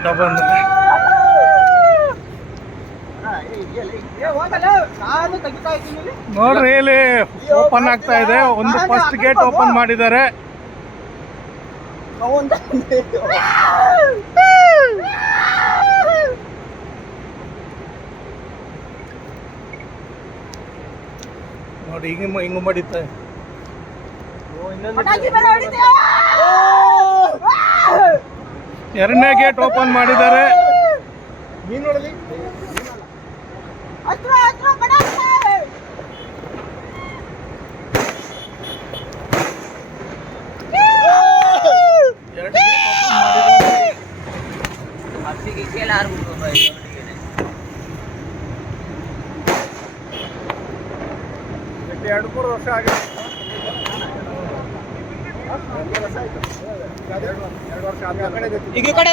ಅಡ್ಡ ಬಂದು ನೋಡ್ರಿ ಇಲ್ಲಿ ಓಪನ್ ಆಗ್ತಾ ಇದೆ. ಒಂದು ಫಸ್ಟ್ ಗೇಟ್ ಓಪನ್ ಮಾಡಿದ್ದಾರೆ. ನೋಡಿ ಹಿಂಗ ಮಾಡಿತ್ತ. ಎರಡನೇ ಗೇಟ್ ಓಪನ್ ಮಾಡಿದ್ದಾರೆ. ಎರಡು ಮೂರು ವರ್ಷ ಆಗಿದೆ. ಈಗ ಈ ಕಡೆ